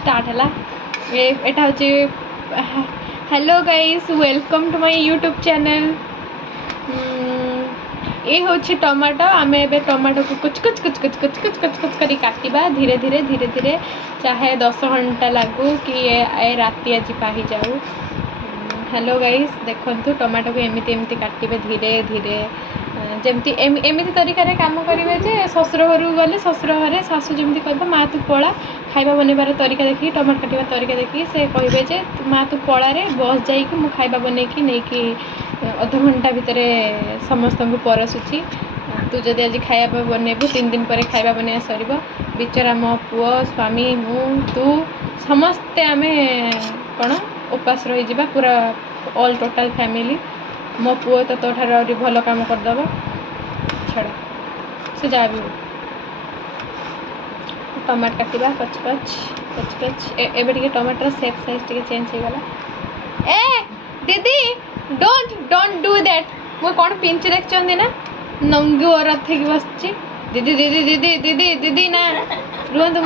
Start है एटा हूँ hello guys welcome to my YouTube channel. ये हूँ टमाटो आम ए टमाटो को कुछ कुछ कुछ कुछ कुछ कुछ कुछ कुछ कर काटिबा धीरे धीरे धीरे धीरे चाहे 10 घंटा लागू कि ए राति आज पाही जाऊ। हेलो गाइस देखंतु टमाटो को एमती एमती काटिबे धीरे धीरे जमती एमती तरीका काम करेंगे जे शशुर घर गले शशुर घरे शाशु जमी कह माँ तू पला खाଇବା बनैबार तरीका देखिए टमाटो काटिबार तरीका देखिए से कहे जे माँ तू पलारे बस जाइए मु खाଇବା बनैकी नहीं अध घंटा भितर समस्त को परसुची तू जदि आज खाଇବା बनैबू 3 दिन पर खाଇବା बनैया सर बिचरा मो पुओ स्वामी मु तू समस्ते आम कौन उपास रही पूरा ऑल टोटाल फैमिली मो पुओ तो तो ठार भल काम करदब छड़ से जा भी टमाट काटिबा पच पच पच पच एबे टमाटर सेप साइज टिके चेंज हो गला। ए दीदी डोंट डोंट डू दैट मो कौन पिंच देखछन ना नंगी औरत थी बसची दीदी दीदी दीदी दीदी दीदी ना रुहत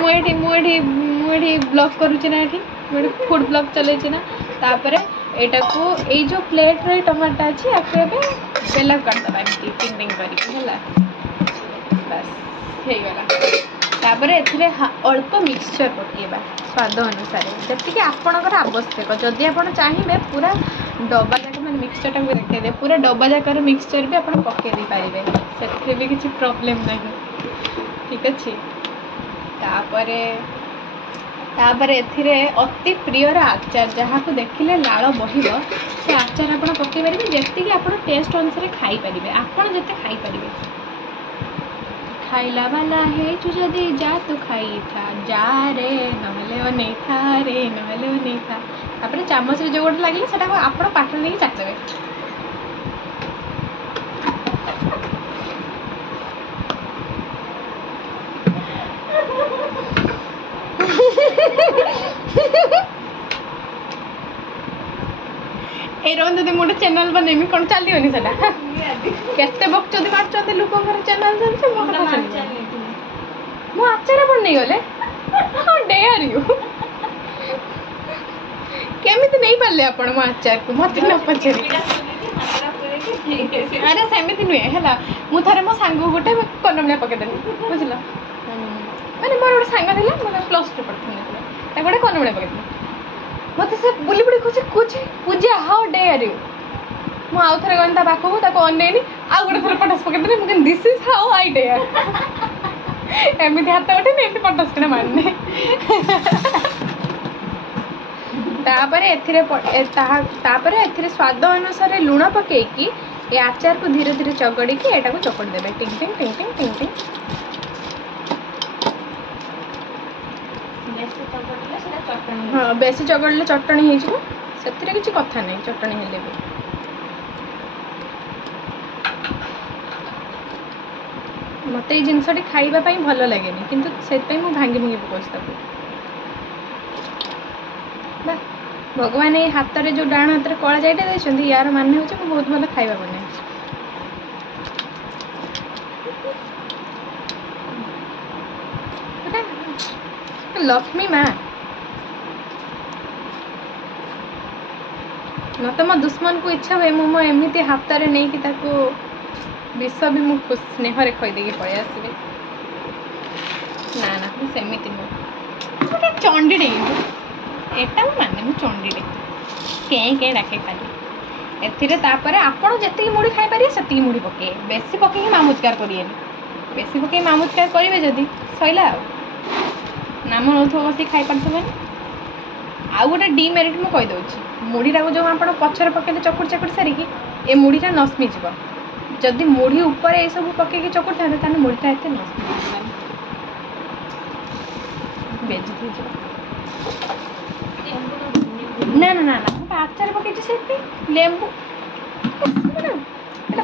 मुएठी ब्लॉग करूची ना एठी मुएठी फूड ब्लॉग चले ना तापरे एटा को ए जो प्लेट रे टमाटर अछि आके एबे बेला कर दबा एमती टिंग टिंग करी हैला बस हे गला तापरे एथिरे अल्प मिक्सचर पकेबा स्वाद अनुसार जति आपणकर आवश्यक जदि आप चाहिए पूरा डब्बा जाक मैं मिक्सचर टाक देखते दे पूरा डब्बा जाकर मिक्सचर भी आप पकई दे पारे से भी किसी प्रॉब्लम नहीं ठीक अच्छे तापरे एथिरे अति प्रियर आचार जहाँ को देखिले लाल बहिब से आचार आप पकई पारे जैसे आप टेस्ट अनुसार खाई पारे आपड़ जिते खाई पारे खाइला वाला है तू जदि जा तू खाई था जा रे नहले नहीं था रे नहले नहीं था तापर चामच रे जो गोटे लगे सेटा आपण पाठ नहीं चाटदेवे ए रोन जदि मोटे चैनल बनेमी कोन चलियोनी सेटा केते बक्चोदी मारचोदी लोक घर चैनल चलछे मो कथा चली मो आचार बन नहीं गले हाउ डेयर यू केमिति नहीं पाले आपण मो आचार को मत न पछरी अरे सेमिति नुए हला मु थारे मो सांगो गोटे कोनमने पके देली बुझलो माने मोर गोटे सांग दिला मो प्लस 2 पढ़थने ता गोटे कोनमने पके देली मत से बुली बुली कुछ पूजा हाउ डेयर यू मु आउ थरे गंता पाखो ताको अनेनी आ गोटे थरे पटास पके देली मु this is how I dare एमिति हाथ उठे नहीं एमिति पटास कने मारने तापरे एथिरे स्वाद अनुसार लुण पकेकी ये आचार को धीरे धीरे चगड़ी की एटा को चकड़ देबे टिंग टिंग टिंग टिंग टिंग टिंग हाँ बेसी चगड़ले चटणी हो जिवो सेतिरे किछि कथा नहीं चटणी हेले भी मत ये जिनसटी खाइबापी भल लगे किंतु से भांगी भुंगी पकोस भगवान ये हाथ में जो डाण हाथ में कला जाइटा देते यार मान हो बहुत भल खाइबा बने लक्ष्मी माँ मत मो दुश्मन को इच्छा हुए मो एमती हाथ में नहीं कि विष भी मुझे स्नेह खईदे पलि आसबे ना ना सेमती नुह चंडीटे एटा माने मु चंडीटे के डाके खाली एतिर आपण जी मुड़ी खाई पारे से मुड़ी पके बेसी पकई मामुचकार करें बेसी पकई मामुचकार करेंगे जदि सैला नाम नौ बस खाई पार्थ मैंने आउ गोटे डिमेरिट मुझे कहीदे मुढ़ीटा को जो आप पचर पकड़े चकुड़ चकुड़ सारिकी ए मुढ़ीटा नस्मी जीव जदि मुढ़ी ऊपर ये सब पकईकि चकुड़ था मुढ़ीटा एत नस्मी बेजी ना ना ना ना आचार पकई से लेंबू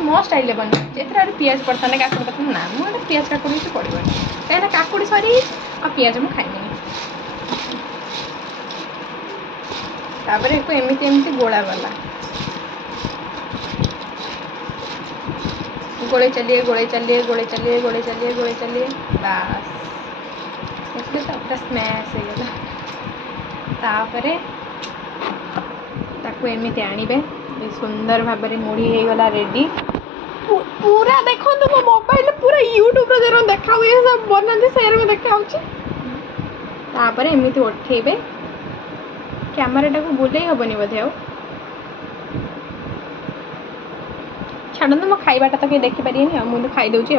मस्ट आइले बन जो पिज पड़ता काकुड़ पड़ता ना मुझे पिज काकुड़ किसी पड़े कहीं काकुड़ सरी आ पिज मुझे खाइबी तापर एमती एमती गोला गला गोले चलिए गोले चलिए गोले चलिए गोले चलिए गोले चलिए बस तो पूरा स्मैश हो गला तापरे ताको एमती आणवे सुंदर भाव में मुड़ी हो गला रेडी पूरा देखो तो मो मोबाइल पूरा यूट्यूब रे देखा हुए सब बनाते से देखा तापर एमती उठेबे कैमराटा को बुले हेनी बोधे छाड़ू मो खाइबाटा तो कहीं देखिपारे मुझे खाई दूची